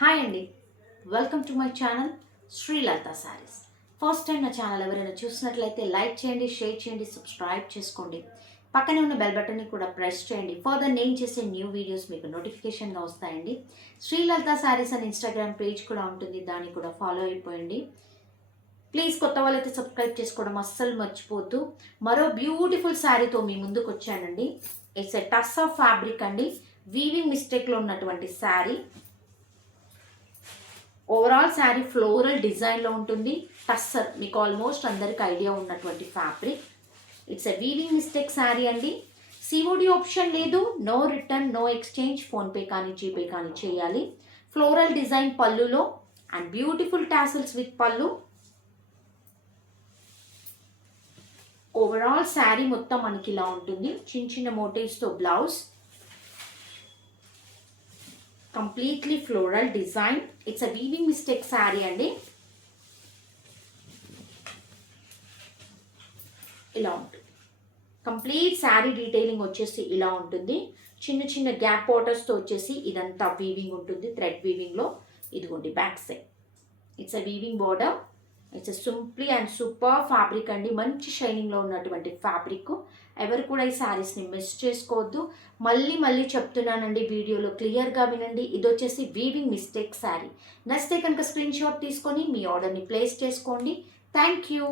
Hi అండి, welcome to my channel Srilatha saris. First time నా channel ఎవరైనా చూసినట్లయితే లైక్ చేయండి, షేర్ చేయండి, సబ్స్క్రైబ్ చేసుకోండి. పక్కనే ఉన్న బెల్ బటన్ని కూడా ప్రెస్ చేయండి. ఫర్దర్ నేను చేసే న్యూ వీడియోస్ మీకు నోటిఫికేషన్గా వస్తాయండి. శ్రీలత శారీస్ అని ఇన్స్టాగ్రామ్ పేజ్ కూడా ఉంటుంది, దాన్ని కూడా ఫాలో అయిపోయండి. ప్లీజ్ కొత్త వాళ్ళైతే సబ్స్క్రైబ్ చేసుకోవడం అస్సలు మర్చిపోద్దు. మరో బ్యూటిఫుల్ శారీతో మీ ముందుకు వచ్చానండి. ఇట్స్ ఎ టస్ ఆఫ్ ఫ్యాబ్రిక్ అండి, వీవింగ్ మిస్టేక్లో ఉన్నటువంటి శారీ. ఓవరాల్ శారీ ఫ్లోరల్ డిజైన్లో ఉంటుంది. టస్సర్ మీకు ఆల్మోస్ట్ అందరికి ఐడియా ఉన్నటువంటి fabric. It's a weaving mistake sari అండి. సిఓడి ఆప్షన్ లేదు, no return, no exchange. PhonePe కానీ జీపే కానీ చేయాలి. ఫ్లోరల్ డిజైన్ పళ్ళులో అండ్ బ్యూటిఫుల్ టాసిల్స్ విత్ పళ్ళు. ఓవరాల్ శారీ మొత్తం మనకి ఇలా ఉంటుంది. చిన్న చిన్న మోటివ్స్తో blouse. Completely floral design. It's a weaving mistake sari అండి. ఇలా ఉంటుంది. కంప్లీట్ శారీ డీటెయిలింగ్ వచ్చేసి ఇలా ఉంటుంది. చిన్న చిన్న గ్యాప్ బార్డర్స్తో వచ్చేసి ఇదంతా వీవింగ్ ఉంటుంది, థ్రెడ్ వీవింగ్లో. ఇదిగోండి back side. It's a weaving border. It's simply and super fabric అండి. మంచి షైనింగ్లో ఉన్నటువంటి ఫ్యాబ్రిక్. ఎవరు కూడా ఈ శారీస్ని మిస్ చేసుకోవద్దు. మళ్ళీ చెప్తున్నానండి, వీడియోలో క్లియర్గా వినండి. ఇది వచ్చేసి వీవింగ్ మిస్టేక్ శారీ. నచ్చితే కనుక స్క్రీన్ షాట్ తీసుకొని మీ ఆర్డర్ని ప్లేస్ చేసుకోండి. Thank you.